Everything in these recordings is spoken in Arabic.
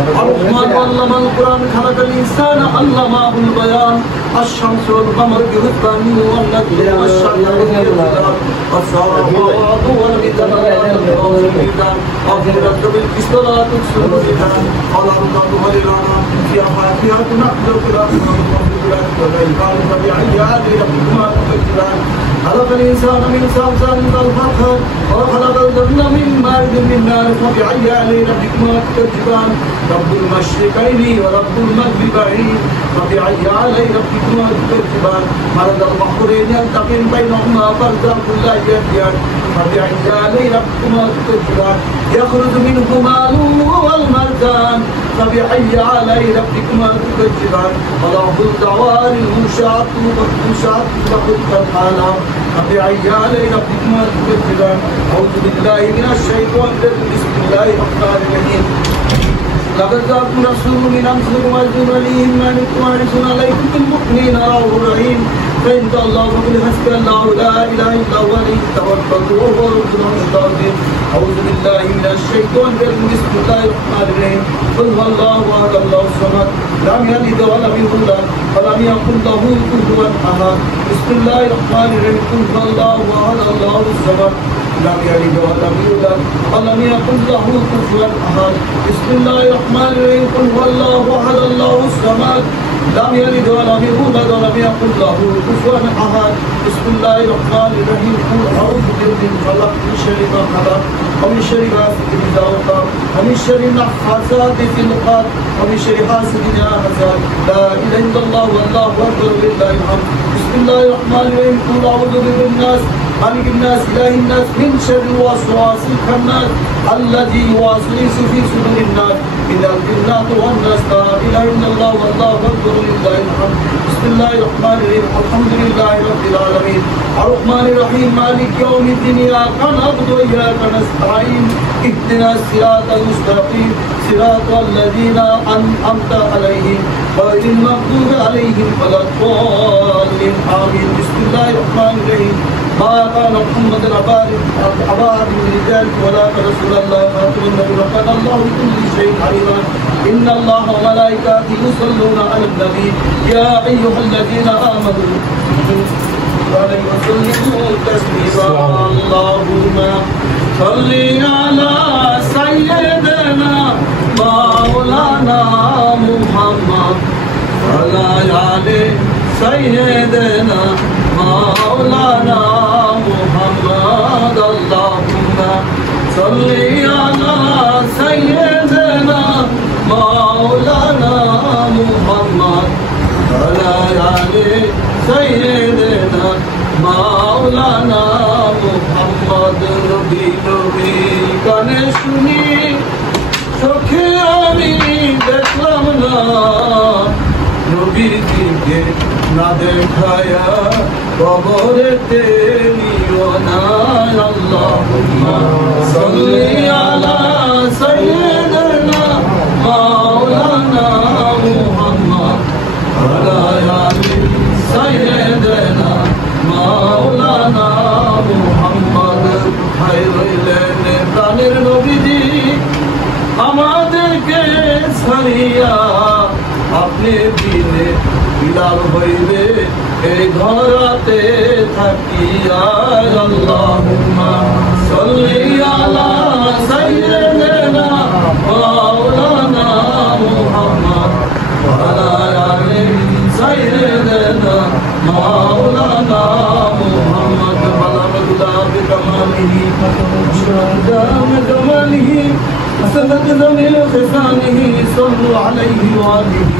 الرحمن علم القرآن خلق الإنسان علمه البيان الشمس والقمر بحسبان والنجم والشجر يسجدان والسماوات والميزان أخرجت بالقسط لا تخسر الميزان والأرض والأنهار فيها فاكهة نخل فبأي آلاء ربكما تكذبان خلق الإنسان من صلصال كالفخار وخلق الجنة من مارج من نار فبأي آلاء ربكما تكذبان رب المشرقين ورب المغربين فبأي آلاء ربكما تكذبان مرج البحرين يلتقي بينهما برزخ لا يبغيان فبأي آلاء ربكما تكذبان يخرج منهما اللؤلؤ والمرجان فبأي آلاء ربكما تكذبان وله الدوار المنشآت لقد كالأعلام فبأي آلاء ربكما تكذبان أعوذ بالله من الشيطان الرجيم بسم الله الرحمن الرحيم لقد جاءكم رسول من أنفسكم عزيز عليه ما عنتم حريص عليكم بالمؤمنين رؤوف رحيم فإن تولوا فقل حسبي الله لا إله إلا هو عليه توكلت وهو رب العرش العظيم أعوذ بالله من الشيطان الرجيم بسم الله الرحمن الرحيم قل هو الله أحد الله الصمد لم يلد ولم يولد ولم يكن له كفوا أحد بسم الله الرحمن الرحيم قل هو الله أحد الله الصمد لم يلد ولم يولد ولم يكن له كفوا أحد بسم الله الرحمن الرحيم قل هو الله أحد الله الصمد لم يلد ولم يولد ولم يكن له كفوا أحد بسم الله الرحمن الرحيم قل أعوذ برب الفلق من شر ما خلق ومن شر غاسق إذا وقب ومن شر النفاثات في العقد ومن شر حاسد إذا حسد لا إله إلا الله والله أكبر ولله الحمد بسم الله الرحمن الرحيم قل أعوذ برب الناس مالك الناس إله الناس من شر الوسواس الخناس الذي يوسوس في صدور الناس من الجنة والناس لا إله إلا الله والله أكبر ولله الحمد بسم الله الرحمن الرحيم الحمد لله رب العالمين الرحمن الرحيم مالك يوم الدين إياك نعبد وإياك نستعين اهدنا الصراط المستقيم صراط الذين أنعمت عليهم غير المغضوب عليهم ولا الضالين آمين بسم الله الرحمن الرحيم ما كان محمد أبا عبد من رجالكم ولكن رسول الله خاتم النبي وكان الله بكل شيء عليما إن الله وملائكته يصلون على النبي يا أيها الذين آمنوا عليه وسلموا تسليما اللهم صل على سيدنا مولانا محمد وعلى آل سيدنا مولانا محمد اللهم صل على سيدنا مولانا محمد وعلى آل سيدنا مولانا محمد নবী নবী কানে শুনি চোখে আমি দেখলাম না নবীকে না দেখায়া কবরেতে নিও না আল্লাহুম্মা সাল্লি আলা সাইয়্যিদিনা মাওলানা মুহাম্মদ ওয়া আলা আলি সাইয়্যিদিনা মাওলানা মুহাম্মদ হায় রইলেন প্রাণের নবীজি আমাদেরকে ছাড়িয়া আপনি দিনে বিলাল হইবে এই ধরাতে থাকিয়া আল্লাহুম্মা সাল্লি আলা সাইয়্যিদিনা মাওলানা মুহাম্মদ ওয়া আলা আলি সাইয়্যিদিনা মাওলানা মুহাম্মদ বালাগুল্লাহ বিকামালিহি শাহাদাম জামালিহি حسنت ذوي خصاله صلوا عليه وآله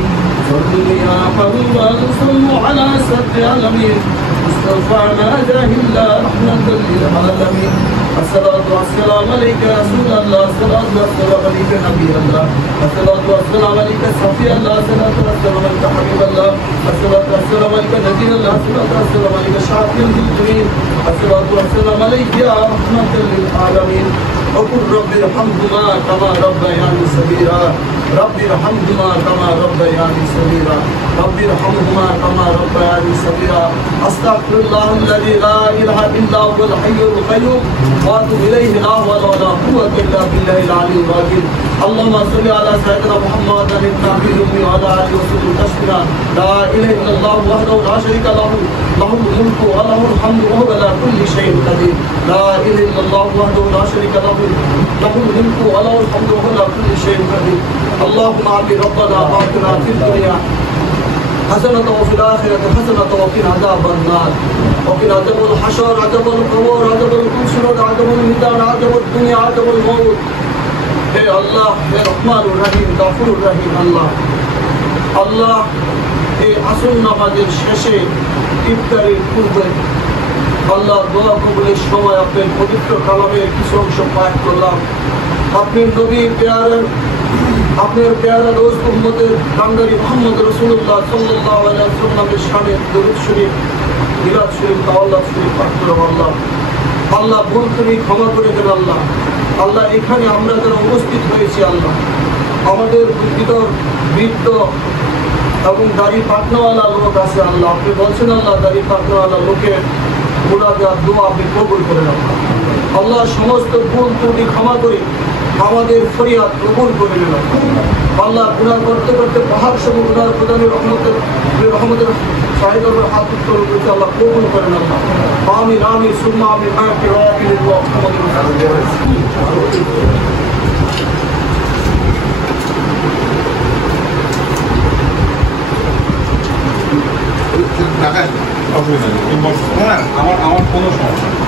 صلوا يا قوم صلوا على سد العالمين مصطفى ما جاه الله رحمة للعالمين الصلاة والسلام عليك يا رسول الله الصلاة والسلام عليك نبي الله الصلاة والسلام عليك صفي الله الصلاة والسلام عليك حبيب الله الصلاة والسلام عليك نبي الله الصلاة والسلام عليك شافي المسلمين الصلاة والسلام عليك يا رحمة للعالمين وقل رب ارحمهما كما ربياني صغيرا رب ارحمهما كما ربياني صغيرا رب ارحمهما كما ربياني صغيرا استغفر الله الذي لا اله الا هو الحي القيوم واتوب اليه لا حول ولا قوه الا بالله العلي العظيم اللهم صل على سيدنا محمد النبي الأمي وعلى آله وصحبه تسليما لا إله إلا الله وحده لا شريك له له الملك وله الحمد وهو على كل شيء قدير لا إله إلا الله وحده لا شريك له له الملك وله الحمد وهو على كل شيء قدير اللهم آمين ربنا آتنا في الدنيا حسنة وفي الآخرة حسنة وقنا عذاب النار وقنا عذاب الحشر عذاب القبر عذاب الحشر عذاب الميزان عذاب الدنيا عذاب الموت হে আল্লাহ হে রহমানুর রহিম গফুরুর রহিম আল্লাহ আল্লাহ এই আসর নামাজের শেষে ইফতারের পূর্বে আল্লাহ দোয়া কবুলের সময় আপনার পবিত্র কালামের কিছু অংশ পাঠ করলাম আপনার নবী আপনার পেয়ারা দোস্ত উম্মতের কান্দারি মুহাম্মদ রাসূলুল্লাহ সাল্লাল্লাহু আলাইহি ওয়াসাল্লামের শানে দরুদ শরীফ মিলাদ শরীফ তাওয়াল্লাহ শরীফ পাঠ করলাম আল্লাহ আল্লাহ ভুল তুমি ক্ষমা করে দেন আল্লাহ আল্লাহ এখানে আমরা যারা উপস্থিত হয়েছি আল্লাহ আমাদের ভিতর বৃদ্ধ এবং দাড়ি পাটনাওয়ালা লোক আছে আল্লাহ আপনি বলছেন আল্লাহ দাড়ি পাটনাওয়ালা লোকের মুনাজাত দোয়া আপনি কবুল করে নেন আল্লাহ সমস্ত ভুল ত্রুটি ক্ষমা করে আমাদের ফরিয়াদ কবুল করে নেন আল্লাহ গুনাহ করতে করতে পাহাড় সম গুনাহ প্রদানের রহমতের সাহিদের হাত উত্তর করতে আল্লাহ কবুল করে নেন আমিন আমিন সুম্মা আমিন আয়াতি রায়াতিল ওয়া আমার কোনো সমস্যা